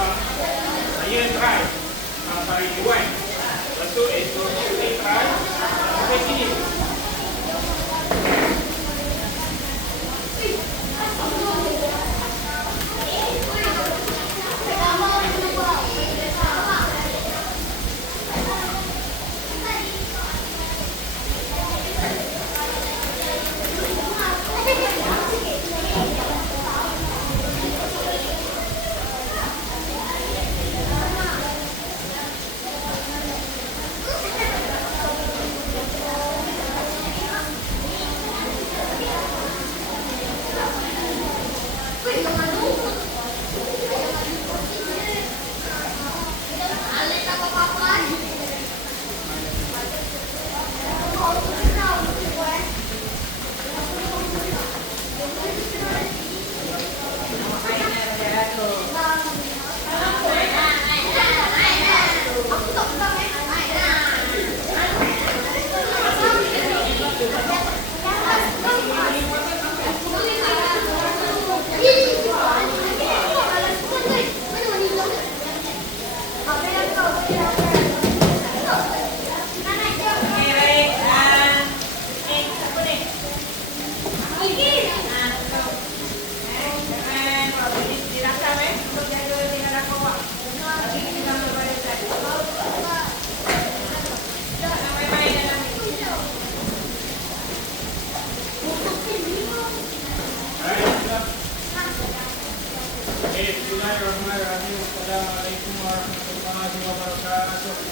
belakang. Saya try tarik duluan. Lepas tu esok saya try sampai sini. Bismillahirrahmanirrahim. Assalamualaikum warahmatullahi wabarakatuh.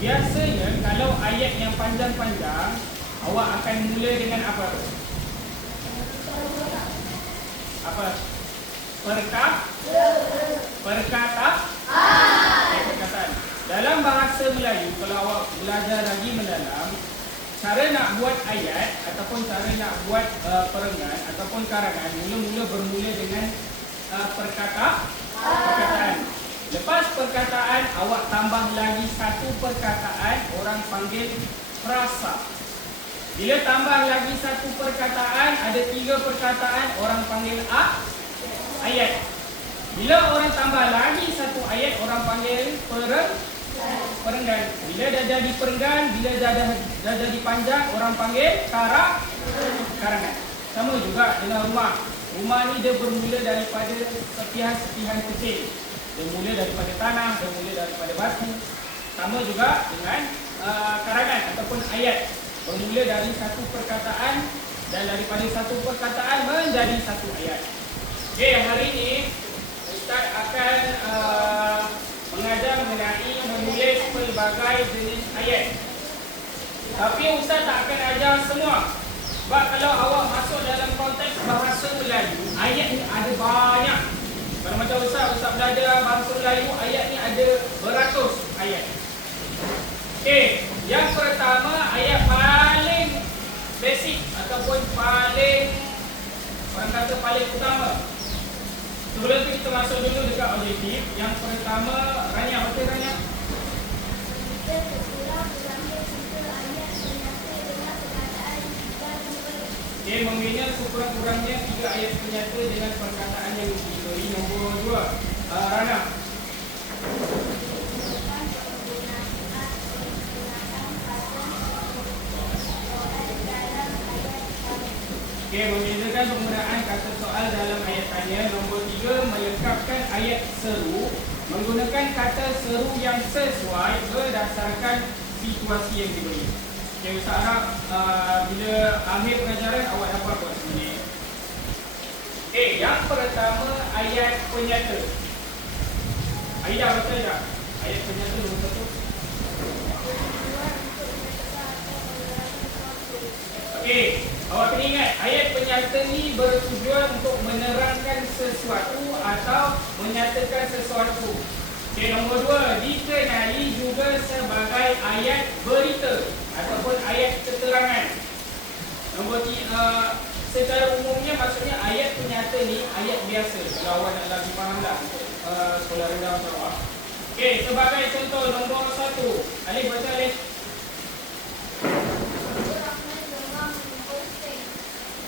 Biasanya kalau ayat yang panjang-panjang, awak akan mula dengan apa? Apa? Perkataan. Dalam bahasa Melayu, kalau awak belajar lagi mendalam, cara nak buat ayat ataupun cara nak buat perenggan ataupun karangan mula-mula bermula dengan perkataan. Lepas perkataan, awak tambah lagi satu perkataan, orang panggil frasa. Bila tambah lagi satu perkataan, ada 3 perkataan, orang panggil ayat. Bila orang tambah lagi satu ayat, orang panggil perenggan. Bila dah jadi perenggan, bila dah jadi panjang, orang panggil karangan. Sama juga dengan rumah. Rumah ni dia bermula daripada serpihan-serpihan kecil. Dia mula daripada tanah, dia mula daripada batu. Sama juga dengan karangan ataupun ayat. Bermula dari satu perkataan dan daripada satu perkataan menjadi satu ayat. Okey, hari ini Ustaz akan mengajar mengenai menulis pelbagai jenis ayat. Tapi Ustaz tak akan ajar semua. Sebab kalau awak masuk dalam konteks bahasa Melayu, ayat ni ada banyak. Kalau macam Ustaz belajar bahasa Melayu, ayat ni ada beratus ayat. Okey, yang pertama ayat paling basic ataupun paling, orang kata paling utama. Sebelum tu kita masuk dulu dekat objektif. Yang pertama, Rania, betul Rania? Okey, membina sekurang-kurangnya 3 ayat penyata dengan perkataan Okey, membezakan penggunaan kata soal dalam ayat tanya. Nombor 3, melengkapkan ayat seru menggunakan kata seru yang sesuai berdasarkan situasi yang diberi. Okey, Ustaz harap bila akhir pengajaran awak dapat buat sendiri. Okey, yang pertama ayat penyata. Aida baca tak? Ayat penyata nombor 1. Okey, awak kena ingat ayat penyata ni bertujuan untuk menerangkan sesuatu atau menyatakan sesuatu. Okey, nombor 2, dikenali juga sebagai ayat berita ataupun ayat keterangan. Nombor 3, secara umumnya maksudnya ayat penyata ni ayat biasa. Kalau awak nak lagi fahamlah untuk sekolah rendah Sarawak. Okey, sebagai contoh nombor 1, Alif baca Alif.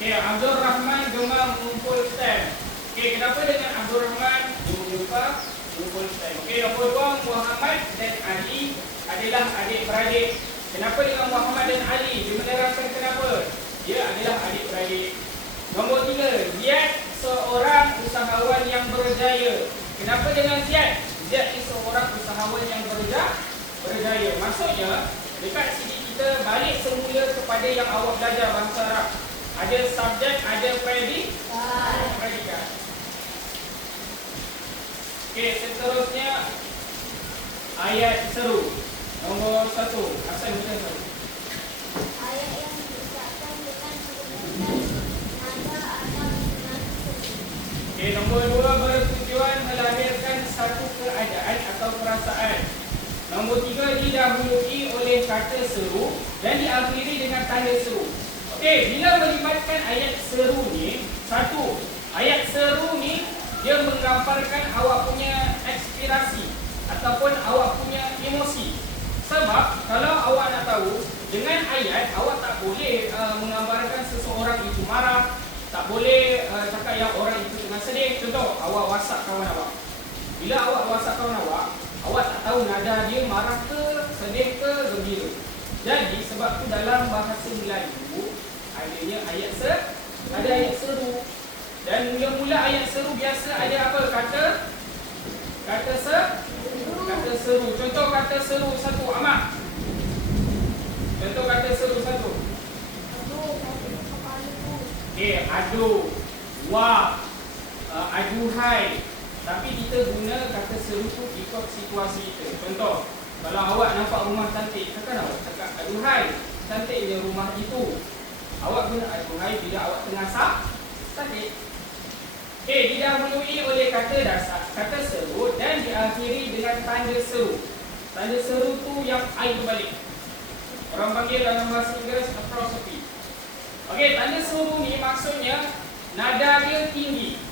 Okey, Abdul Rahman gemar mengumpul stem. Okey, kenapa dengan Abdul Rahman lupa mengumpul stem? Okey, nombor 2, Muhammad dan Ali adalah adik-beradik. Kenapa dengan Muhammad dan Ali? Dia menerangkan kenapa. Dia adalah adik-beradik. Nombor 3, Ziyad seorang usahawan yang berjaya. Kenapa dengan Ziyad? Ziyad ni seorang usahawan yang berjaya. Maksudnya, dekat sini kita balik semula kepada yang awak belajar bahasa Arab. Ada subjek, ada predikat. Okey, seterusnya ayat seru. Nombor 1, Hasan baca seru. Ayat yang diucapkan dengan menggunakan nada atau intonasi seru. Okey, nombor 2, bertujuan melahirkan satu keadaan atau perasaan. Nombor 3, didahului oleh kata seru dan diakhiri dengan tanda seru. Okey, bila melibatkan ayat seru ni, satu, ayat seru ni dia menggambarkan awak punya inspirasi ataupun awak punya emosi. Sebab kalau awak nak tahu, dengan ayat awak tak boleh menggambarkan seseorang itu marah, tak boleh cakap yang orang itu tengah sedih. Contoh, awak WhatsApp kawan awak. Bila awak WhatsApp kawan awak, awak tak tahu nada dia marah ke, sedih ke, gembira. Jadi sebab tu dalam bahasa Melayu adanya ayat seru. Dan mula-mula ayat seru biasa ada apa? Kata seru. Contoh kata seru satu, Ahmad. Contoh kata seru satu. Okey, adu, wah, aduhai. Tapi kita guna kata seru tu ikut situasi kita. Contoh, kalau awak nampak rumah cantik, takkan awak cakap aduhai, cantiknya rumah itu. Awak guna aduhai bila awak tengah sakit. Okey, didahului oleh kata dasar, kata seru dan diakhiri dengan tanda seru. Tanda seru tu yang I berbalik. Orang panggil dalam bahasa Inggeris apostrophe. Okey, tanda seru ni maksudnya nada dia tinggi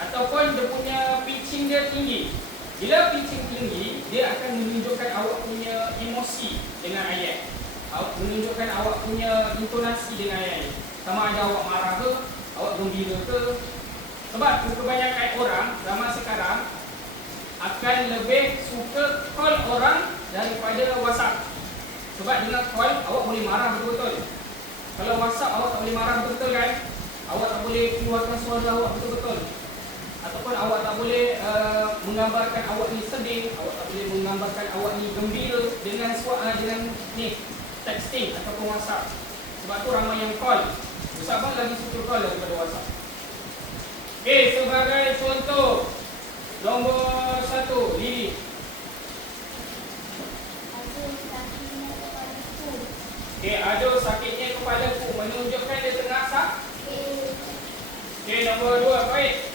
ataupun dia punya pitching dia tinggi. Bila pitching tinggi, dia akan menunjukkan awak punya emosi dengan ayat. Menunjukkan awak punya intonasi dengan ayat. Sama ada awak marah ke, awak gembira ke. Sebab kebanyakan orang zaman sekarang akan lebih suka call orang daripada WhatsApp. Sebab dengan call awak boleh marah betul-betul. Kalau WhatsApp awak tak boleh marah betul-betul kan? Awak tak boleh keluarkan suara awak betul-betul. Ataupun awak tak boleh menggambarkan awak ni sedih, awak tak boleh menggambarkan awak ni gembira dengan suara dengan ni texting ataupun WhatsApp. Sebab tu ramai yang call. Ustaz bang lagi suka call daripada WhatsApp. Okey, sebagai contoh nombor 1, Lili. Okey, aduh sakitnya kepadaku, menunjukkan dia tengah sakit. Okey, nombor 2, Faid.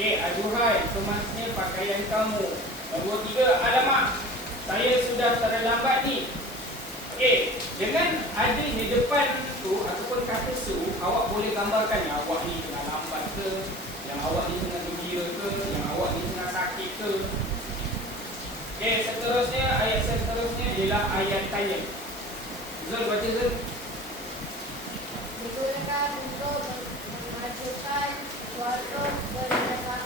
Okey, aduhai, kemasnya pakaian kamu. Nombor 3, alamak, saya sudah terlambat ni. Okey, dengan ada di depan tu ataupun kata seru, awak boleh gambarkan yang awak ni tengah lambat ke, yang awak ni tengah gembira ke, yang awak ni tengah sakit ke. Okey, seterusnya, ayat seterusnya ialah ayat tanya. Zul, baca Zul. Digunakan untuk memajukan suatu berdasarkan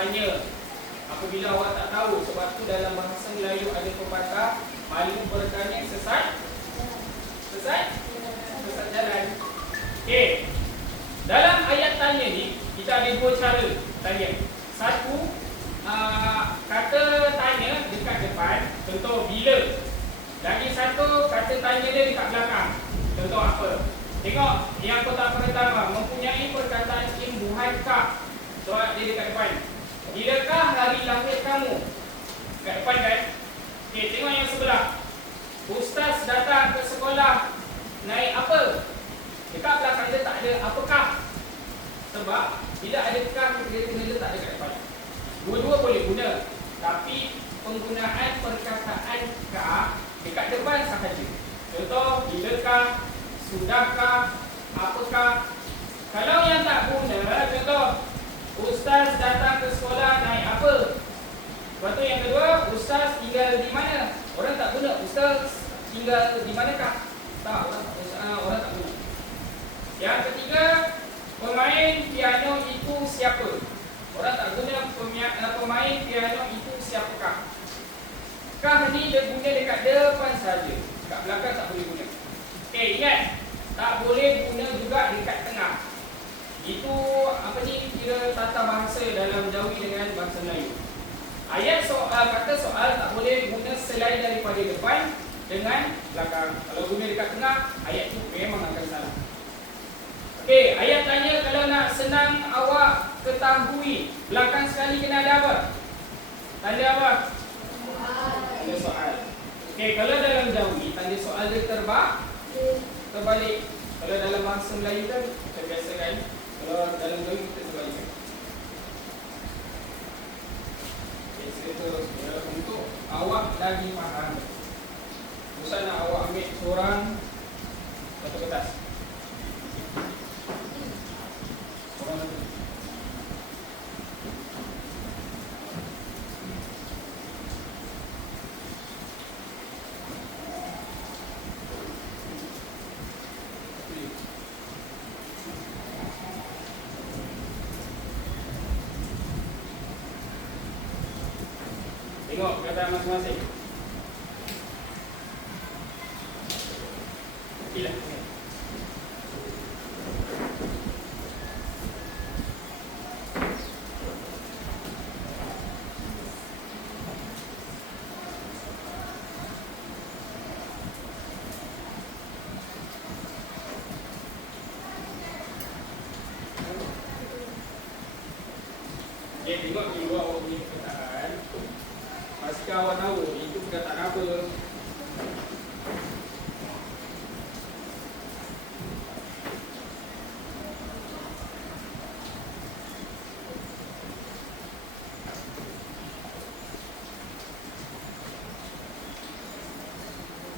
tanya apabila awak tak tahu. Sebab tu dalam bahasa Melayu ada pepatah malu bertanya sesat jalan. Okey. Dalam ayat tanya ni kita ada dua cara tanya. Satu, kata tanya dekat depan, contoh bila. Lagi satu, kata tanya dia dekat belakang. Contoh apa? Tengok yang kotak pertama, mempunyai perkataan imbuhankah. Soal dia dekat depan. Bilakah hari lahir kamu? Dekat depan kan? Okey, tengok yang sebelah. Ustaz datang ke sekolah naik apa? Dekat belakang dia tak ada apakah. Sebab bila ada kah, dia kena letak dekat depan. Dua-dua boleh guna, tapi penggunaan perkataan kah dekat depan sahaja. Contoh, bilakah, sudahkah, apakah. Kalau yang tak guna, contoh, Ustaz datang ke sekolah naik apa? Lepas tu yang kedua, Ustaz tinggal di mana? Orang tak guna, Ustaz tinggal di manakah? Tak, orang tak guna. Yang ketiga, pemain piano itu siapa? Orang tak guna pemain piano itu siapakah. Kah ni dia guna dekat depan saja. Dekat belakang tak boleh guna. Okey, ingat, tak boleh guna juga dekat tengah. Itu apa ni, kira tata bahasa dalam Jawi dengan bahasa Melayu. Ayat soal, kata soal tak boleh guna selain daripada depan dengan belakang. Kalau guna dekat tengah, ayat tu memang akan salah. Okey, ayat tanya kalau nak senang awak ketahui, belakang sekali kena ada apa? Tanda apa? Tanda soal. Okey, kalau dalam Jawi tanda soal dia terbalik. Kalau dalam bahasa Melayu kan macam biasa kan. Kalau dalam Jawi kita terbalikkan. Okey, saya terus untuk awak lagi faham. Ustaz nak awak ambil seorang satu kertas. Tengok perkataan masing-masing. Okeylah. Okay, tengok dulu awak punya perkataan. Pastikan awak tahu itu perkataan apa.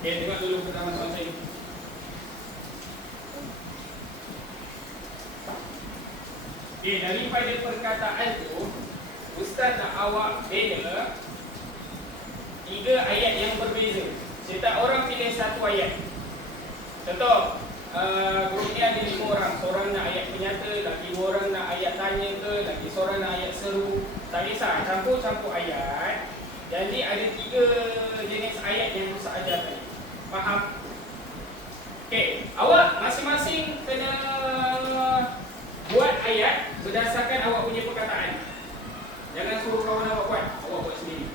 Okay, tengok dulu perkataan masing-masing. Okay, daripada perkataan tu, Ustaz nak awak bina 3 ayat yang berbeza. Setiap orang pilih satu ayat. Contoh, grup ni ada 5 orang. Seorang nak ayat penyata, lagi 2 orang nak ayat tanya ke, lagi seorang nak ayat seru. Tak kisah, campur-campur ayat. Jadi ada 3 jenis ayat yang Ustaz ajar tadi. Faham? Okey, awak masing-masing kena buat ayat berdasarkan awak punya perkataan. Jangan suruh kawan awak buat, awak buat sendiri.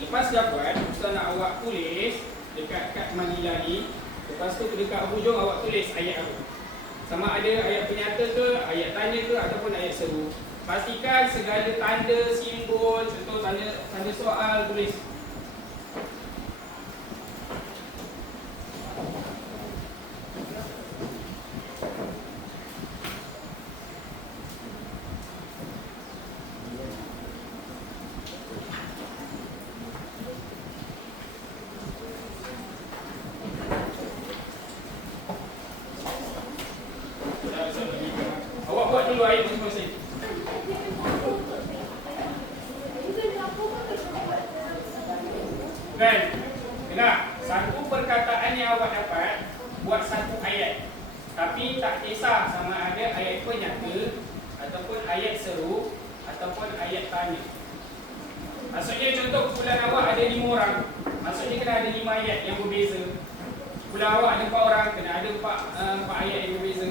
Lepas dah buat, Ustaz nak awak tulis dekat kad manila ni. Lepas tu dekat hujung awak tulis ayat apa. Sama ada ayat penyata ke, ayat tanya ke, ataupun ayat seru. Pastikan segala tanda, simbol, contoh tanda soal, tulis. Awak buat dulu ayat masing-masing. Kan? Dengar, satu perkataan yang awak dapat, buat satu ayat. Tapi tak kisah sama ada ayat penyata, ataupun ayat seru, ataupun ayat Mula awak ada 4 orang, kena ada 4 ayat yang berbeza.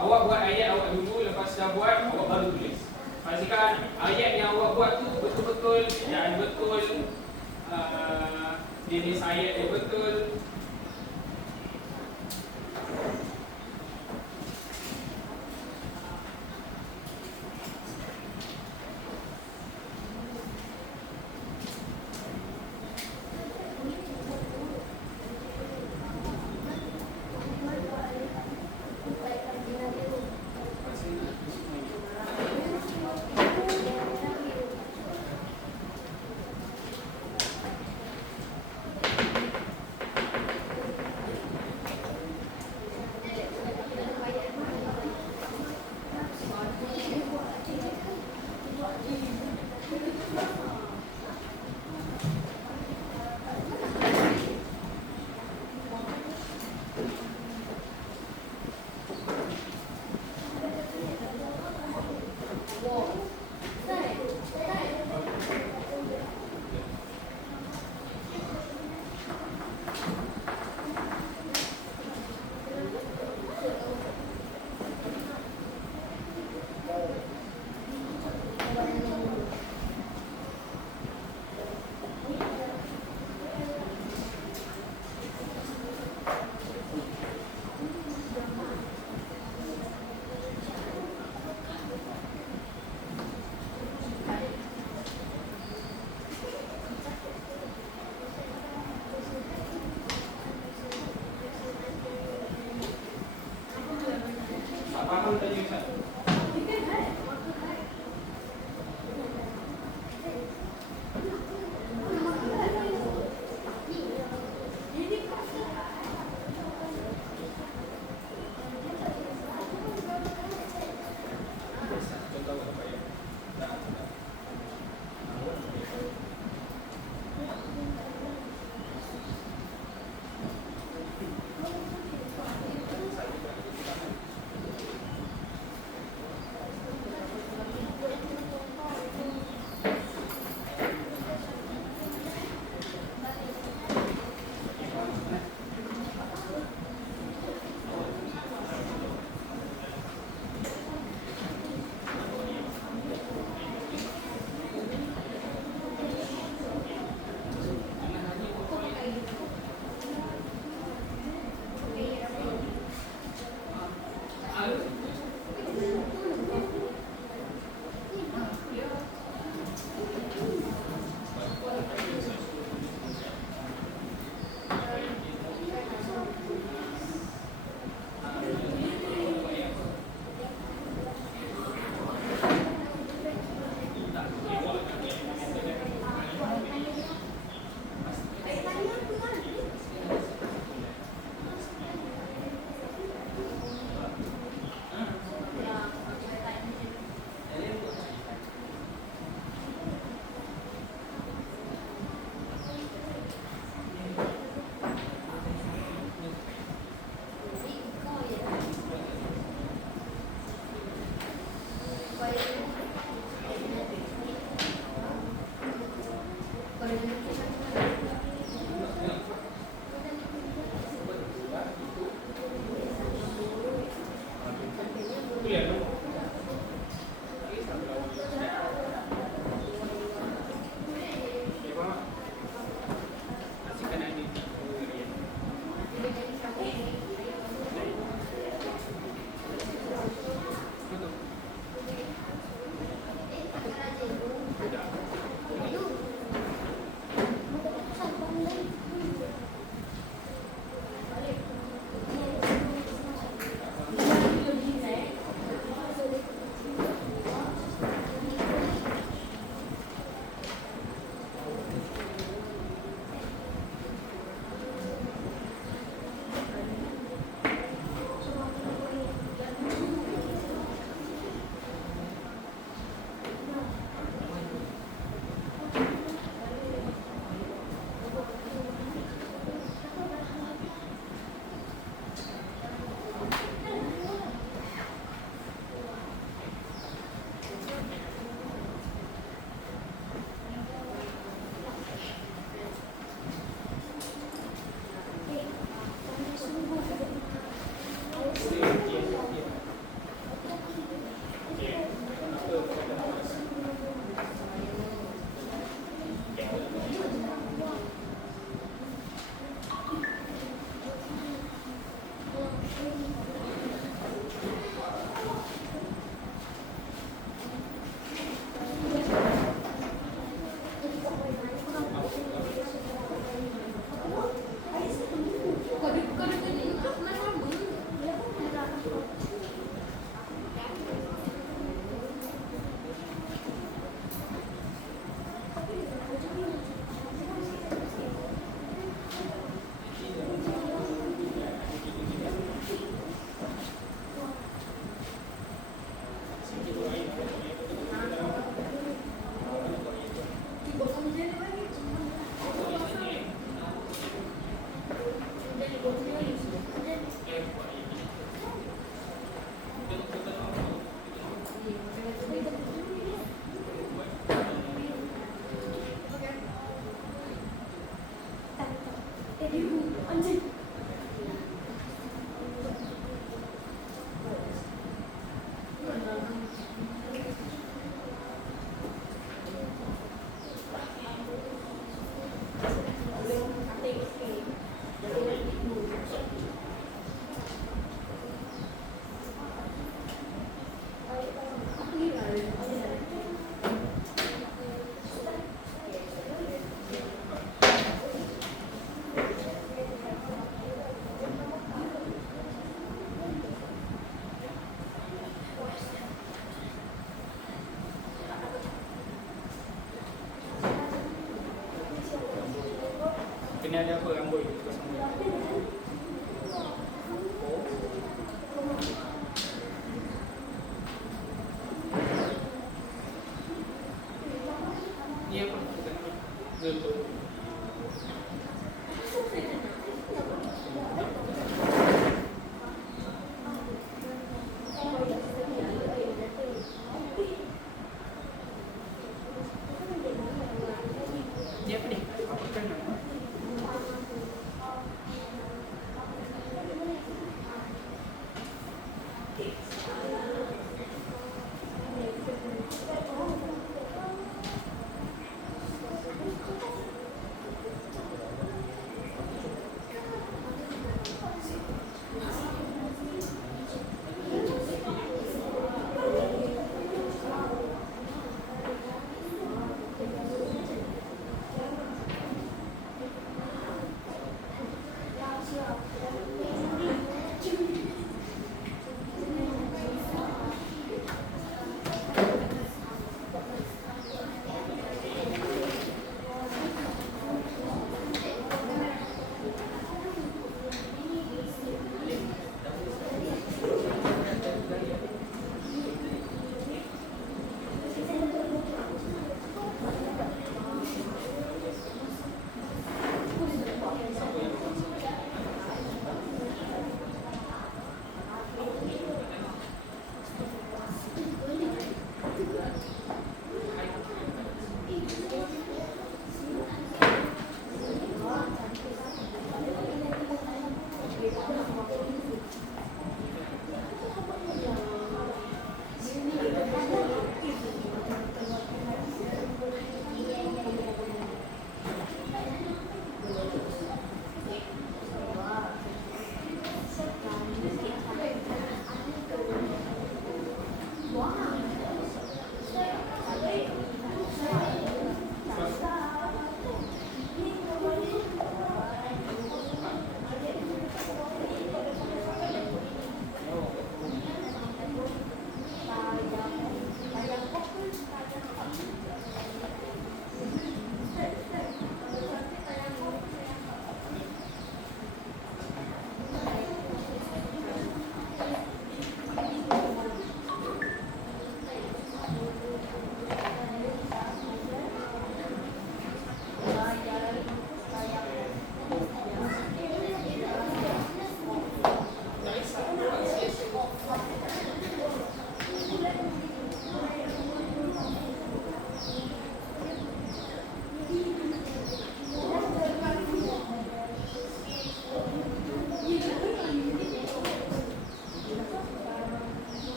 Awak buat ayat awak dulu, lepas dah buat, awak baru tulis. Pastikan ayat yang awak buat tu betul-betul, yang betul, jenis ayat yang betul.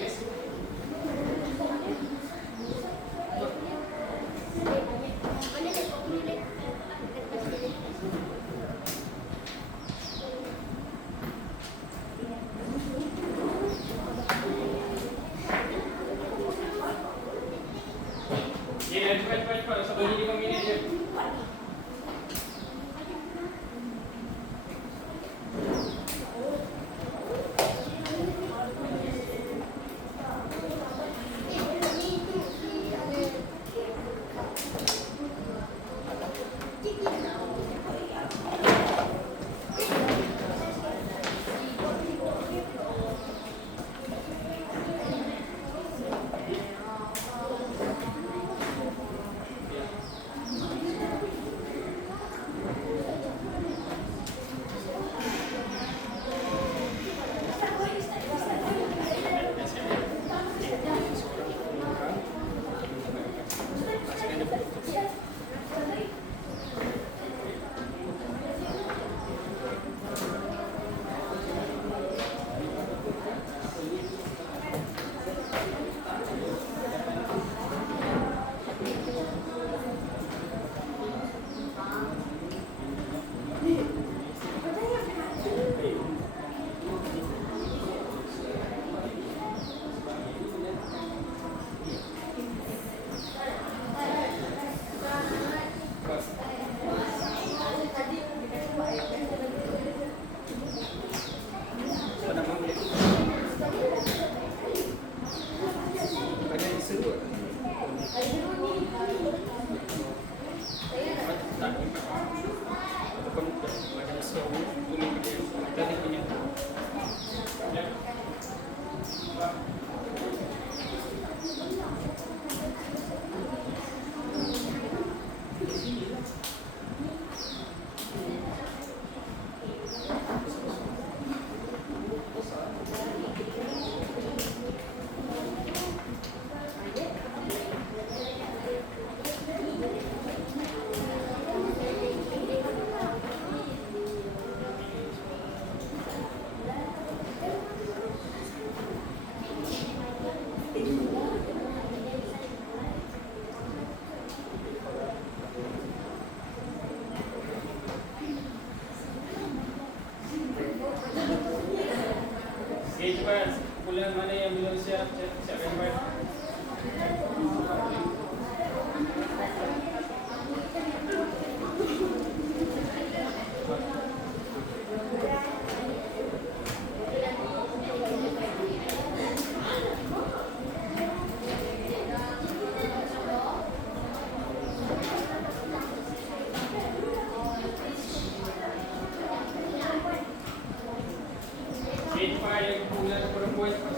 Yes? Mana tak kau boleh lihat? Ya, cepat. Sampai 5 minit je. Okay, cepat. Kumpulan mana yang belum siap, siapkan baik. Okay, cepat yang kumpulan perempuan cepat.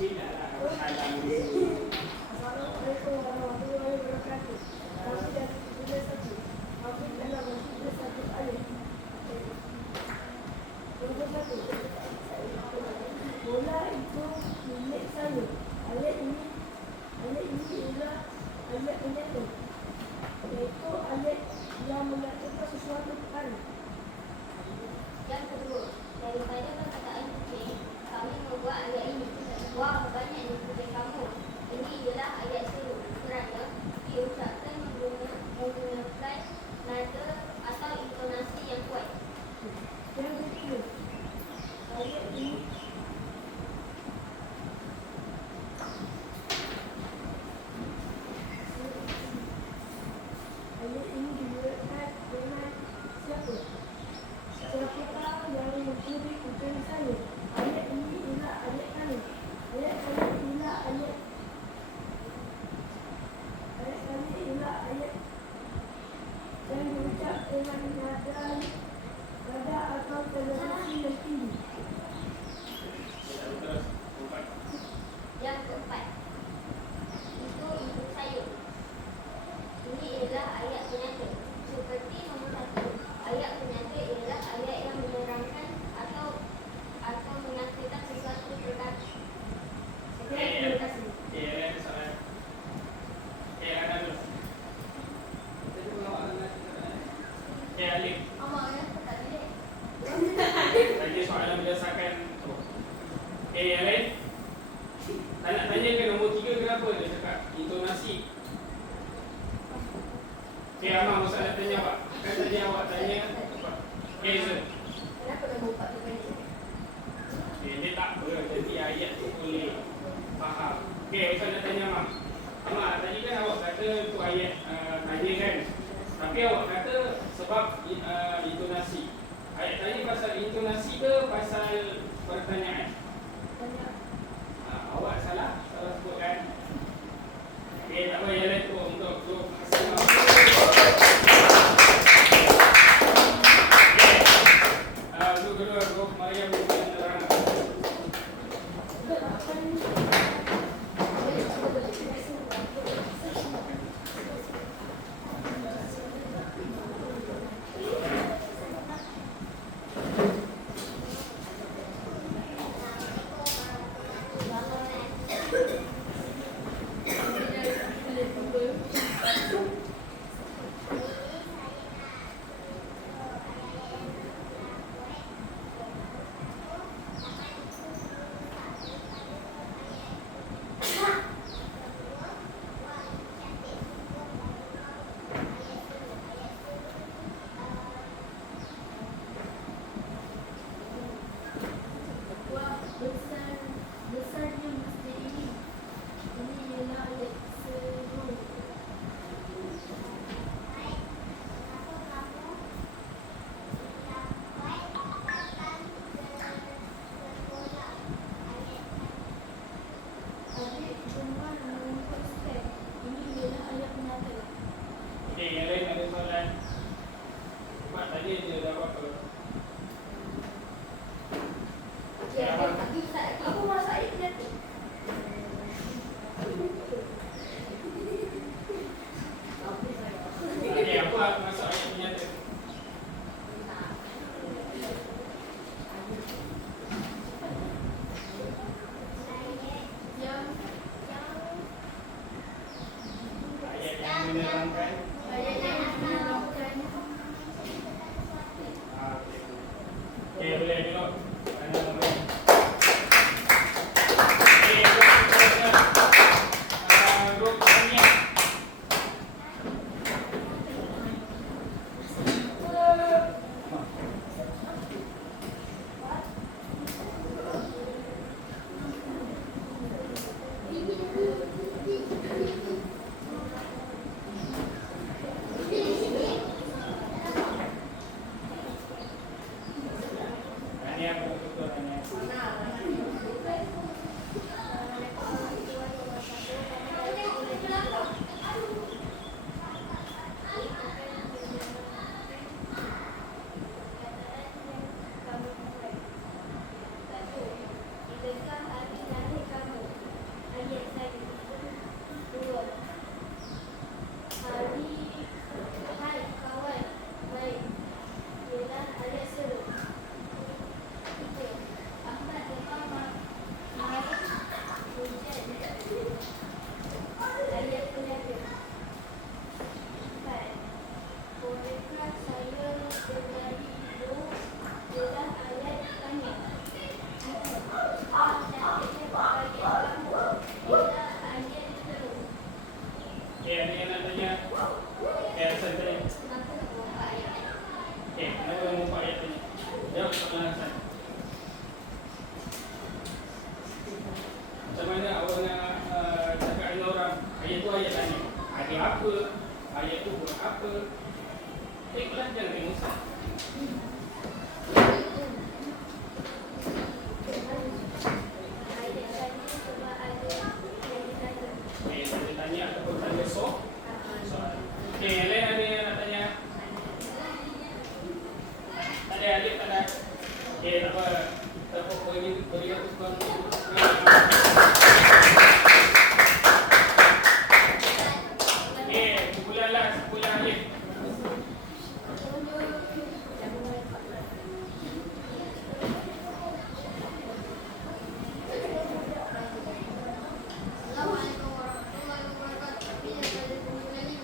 Tidak lah, salam. Assalamualaikum warahmatullahi wabarakatuh. Kami dari Tujuh Satu. Kami adalah Tujuh Satu Alif. Nombor satu. Bola itu milik saya. Ayat ini ialah ayat penyata. Iaitu ayat yang mengatakan sesuatu perkara. Yang kedua, daripada perkataan kucing, kami membuat ayat ini. Wah, banyaknya kucing kamu. Ini ialah ayat seru kerana diucapkan menggunakan nada atau intonasi yang kuat. Yang ketiga, ayat ini dibuatkan dengan siapa? Siapakah yang mencuri kucing saya? Ayat ini ialah ayat kami. Ayat kami ialah ayat yang diucap dengan nada atau tonasi yang tinggi. Yang keempat, itu ibu saya. Ini ialah ayat penyata. Seperti nombor satu, ayat penyata ialah ayat yang menerangkan atau mengatakan sesuatu perkara. Sekian, terima kasih. Ada soalan. Ada dulu. Alif. Amalnya tak boleh. Tanya soalan berdasarkan tu. Yang lain? Tak nak tanya ke nombor 3 kenapa dia cakap intonasi? Amang Ustaz nak tanya awak. Kan tadi awak tanya apa? Zul. Kenapa nombor 4 tu pendek? Dia tak apa. Jadi ayat tu boleh faham. Ustaz nak tanya Amang. Amang, tadi kan awak kata tu ayat tanya kan? Tapi awak kata sebab intonasi. Ayat tadi pasal intonasi ke pasal pertanyaan? Awak salah sebut kan? Tak apa, yang lain tu untuk hasil. Untuk kedua, Prof. Maria memberikan keterangan. Besarnya masjid ini. Ini ialah ayat seru. Adik cuma mengumpul step. Ini ialah ayat penyata. Okey, yang lain ada soalan? Mak tadi dia dah buat apa? Okey, lagi Ustaz lagi. Aku masuk ayat penyata. Okey, apa masuk ayat penyata? Ayat yang menerangkan. Ayat yang menerangkan Okey. apa? Tengoklah, jangan tengok Ustaz. Saya tanya ataupun tanya soalan. Okey, yang lain ada yang nak tanya? Tak ada, adik tak ada. Okey, tak apa. Kita beri tukang. Okey, sebulanlah, sebulan adik. Assalamualaikum warahmatullahi wabarakatuh. Bila pada buku ini,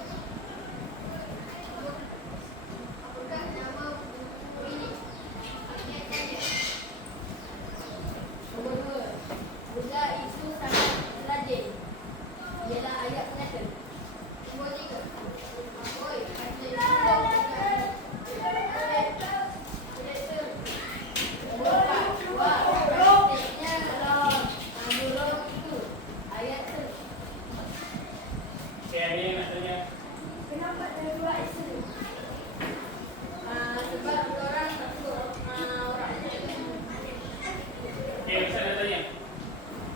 apakah nama buku ini? Ayat tanya. Nombor 2. Budak itu sangat rajin. Ialah ayat penata. Nombor 3. Oi, ada Nombor 4. Wah, praktiknya dalam burung itu. Ayat tu. Okey, ada yang nak tanya? Kenapa ada dua isteri? Sebab orang takut orang Okey, Ustaz nak tanya.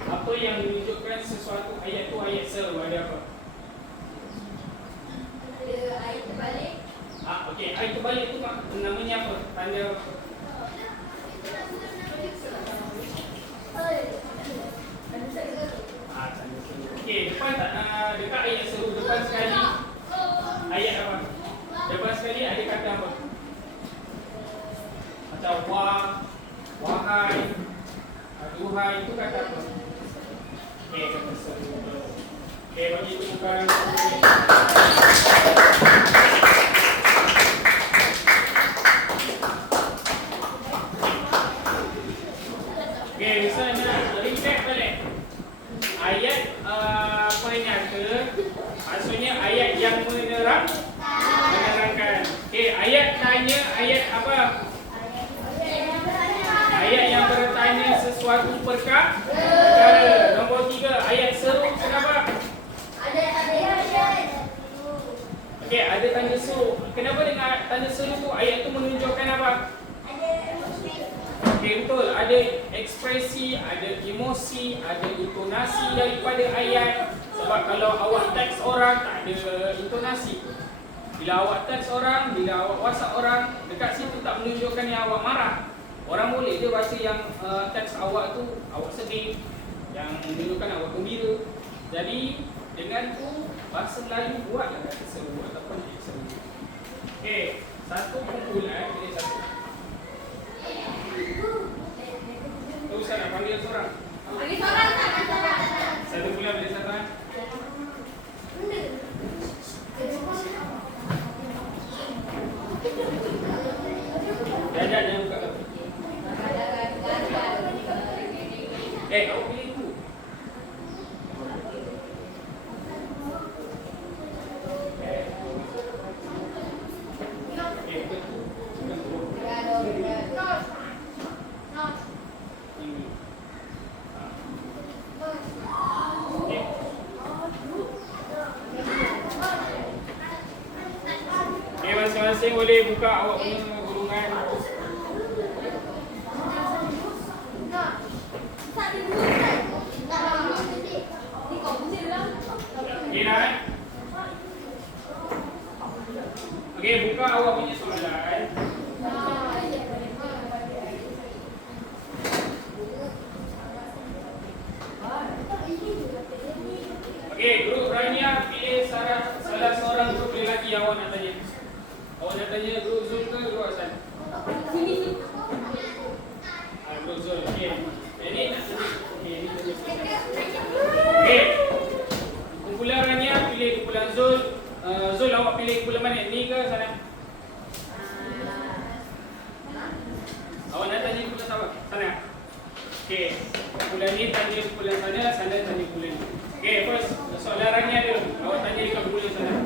Apa yang menunjukkan sesuatu ayat tu ayat ser? Ada apa? ada ayat terbalik. Okey, ayat terbalik tu namanya apa? Tanda apa? Tanda seru. Okey, depan tak dekat ayat seru depan sekali ayat apa? Depan sekali ada kata apa? Macam wahai, duhai, itu kata apa? Okey, kata seru. Okey, bagi itu bukan. Okey, misalnya recap balik. Ayat penyata maksudnya ayat yang menerangkan. Okey, ayat tanya ayat apa? Ayat yang bertanya sesuatu perkara. Nombor 3, ayat seru kenapa? Okey, ada tanda seru. Kenapa dengan tanda seru tu ayat tu menunjukkan apa? Okey, betul. Ada ekspresi, ada emosi, ada intonasi daripada ayat. Sebab kalau awak teks orang tak ada intonasi. Bila awak teks orang, bila awak WhatsApp orang, dekat situ tak menunjukkan yang awak marah. Orang boleh je baca yang teks awak tu awak sedih, yang menunjukkan awak gembira. Jadi dengan tu bahasa Melayu buatlah kata seru ataupun seru. Okey, satu kumpulan pilih satu. Ustaz nak panggil seorang. Satu bulan boleh satu kan? Jangan buka kapi. Kau pilih tu. Masing-masing boleh buka awak punya gulungan. Okey dah eh? Okey, buka awak punya soalan. Okey, grup Rania pilih salah seorang grup lelaki yang awak nak tanya. Awak nak tanya grup Zul ke grup Hasan? Grup Zul. Okey. Jadi nak tanya. Okey, ni tanya. Okey. Kumpulan Rania pilih kumpulan Zul. Zul, awak pilih kumpulan mana? Ni ke sana? Awak nak tanya kumpulan siapa? Sana. Okey. Kumpulan ni tanya kumpulan sana, sana tanya kumpulan ni. Okey, first soalan Rania dulu. Awak tanya dekat kumpulan sana.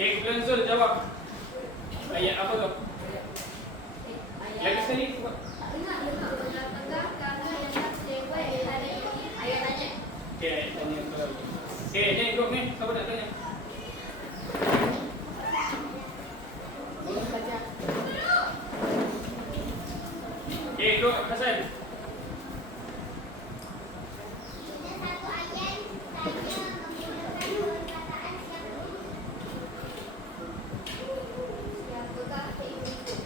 Okey, kumpulan Zul jawab. Ayat apa tu? Lagi sekali. Okey, Bro Hasan. Ada satu ayat saya menggunakan perkataan siapakah cikgu itu?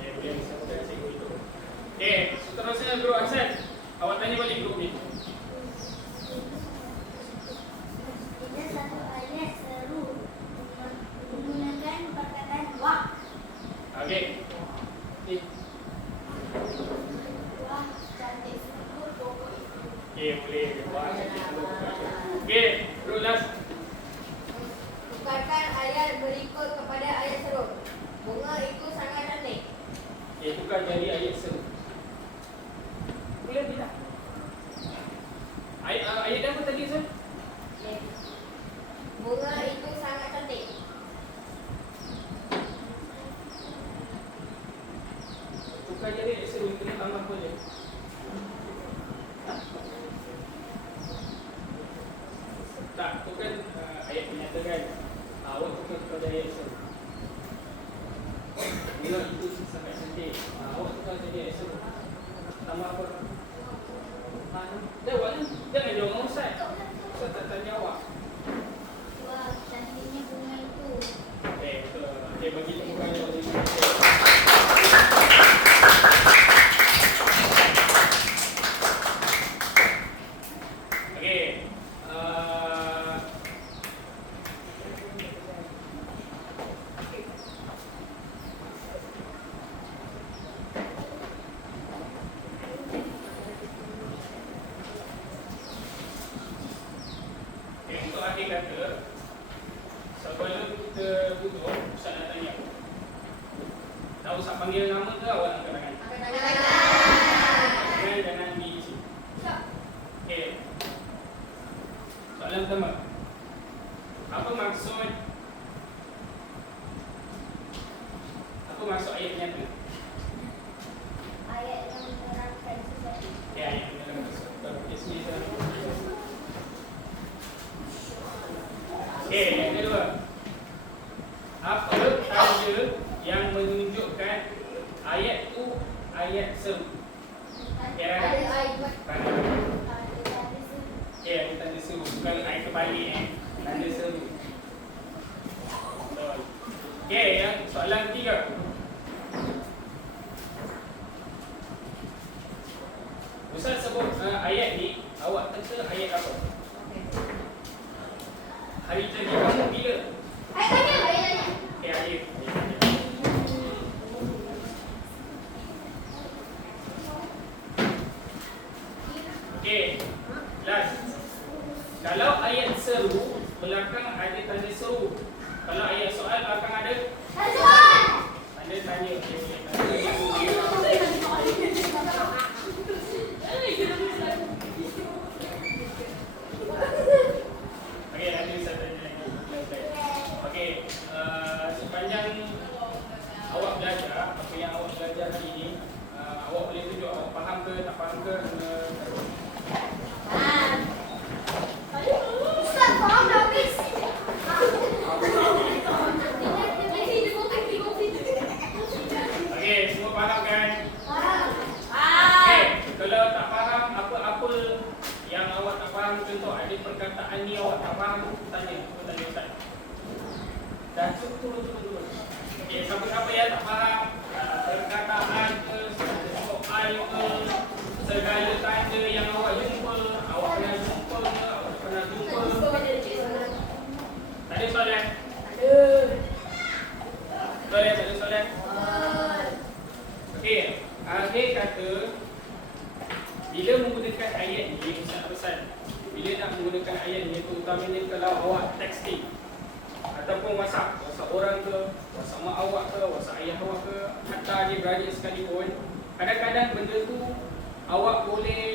Boleh siapakah cikgu itu? Okey, seterusnya Bro Hasan. Awak tanya balik Bro ni. Ada satu ayat seru menggunakan perkataan wah. Okey. Wah, cantik sungguh pokok itu. Okey, boleh. Wah, okey, Bro last. Tukarkan ayat berikut kepada ayat seru. Bunga itu sangat cantik. Okey, tukar jadi ayat seru. Boleh tidak? Ayat apa tadi Zul? Bunga itu sangat cantik. Tukar jadi ayat seru, kena tambah apa je? Tak, tu kan ayat menyatakan awak tukar kepada ayat seru. Bunga itu sangat cantik. Awak tukar jadi ayat seru. Tambah apa? Jawab ni. Jangan jawab dengan Ustaz. Ustaz tak tanya awak. Wah, cantiknya bunga itu. Okey, betul. Okey, bagi temukan dulu. Okey. Untuk akhir kata, sebelum kita tutup, Ustaz nak tanya. Tak usah panggil nama ke awak nak kenangan? Jangan biji. Okey. Soalan pertama. Apa maksud ayat nyata? Ayat yang menerangkan sesuatu. Ya, ayat yang dalam kisah. Okey, yang kedua. Apa tanda yang menunjukkan ayat tu ayat seru? Ada ayat Tanda. Okey, ada tanda seru. Bukan ayat terbalik Tanda seru. Betul. Okey, yang soalan ketiga. Ustaz sebut ayat ni, awak teka ayat apa? Hari jadi kamu bila? ayat tanya. Okey, ayat. Okey, last. Kalau ayat seru, belakang ada tanda seru. Kalau ayat soal, belakang ada tanda tanya. Okey, boleh. Okey, nanti saya tanya lagi. Okey, sepanjang awak belajar, apa yang awak belajar hari ini, awak boleh tunjuk awak faham ke, tak faham ke? Ustaz, faham dah habis. Okey, semua faham kan? Faham. Okey, kalau tak faham apa-apa yang awak tak faham, contoh ada perkataan ni awak tak faham, tanya Ustaz. Dah turun. Okey, siapa-siapa yang tak faham perkataan ke, soal ke, segala tanda yang awak jumpa, awak pernah jumpa ke, awak pernah jumpa. Tak ada soalan? Tak ada soalan? Okey, akhir kata, bila menggunakan ayat ni, Ustaz pesan, bila nak menggunakan ayat ni, terutamanya kalau awak texting ataupun WhatsApp orang ke, WhatsApp mak awak ke, WhatsApp ayah awak ke, hatta adik-beradik sekalipun, kadang-kadang benda tu awak boleh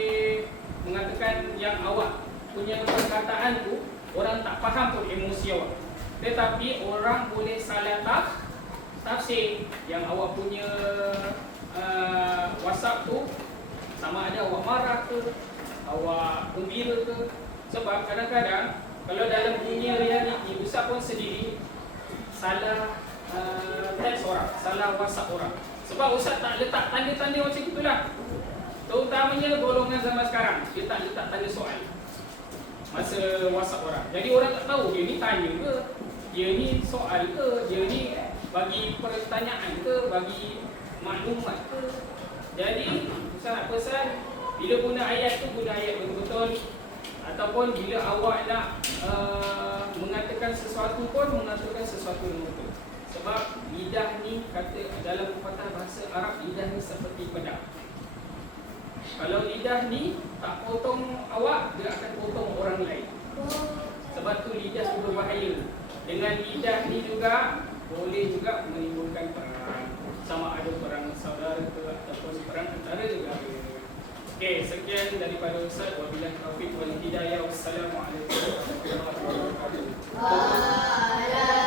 mengatakan yang awak punya perkataan tu orang tak faham pun emosi awak, tetapi orang boleh salah tafsir yang awak punya WhatsApp tu, sama ada awak marah ke, awak gembira ke. Sebab kadang-kadang kalau dalam dunia realiti, Ustaz pun sendiri salah teks orang. orang, salah WhatsApp orang. Sebab Ustaz tak letak tanda-tanda macam itulah. Terutamanya golongan zaman sekarang, dia tak letak tanda soal masa WhatsApp orang. Jadi orang tak tahu dia ni tanya ke, dia ni soal ke, dia ni bagi pertanyaan ke, bagi maklumat ke. Jadi Ustaz nak pesan, bila guna ayat tu guna ayat betul-betul. Ataupun bila awak nak mengatakan sesuatu pun mengatakan sesuatu yang betul. Sebab lidah ni kata dalam pepatah bahasa Arab, lidah ni seperti pedang. Kalau lidah ni tak potong awak, dia akan potong orang lain. Sebab tu lidah tu berbahaya. Dengan lidah ni juga boleh juga menimbulkan perang. Sama ada perang saudara ke ataupun perang antara negara. Okey, sekian daripada Ustaz. Wabillahi taufiq wal hidayah. Wassalamualaikum warahmatullahi wabarakatuh.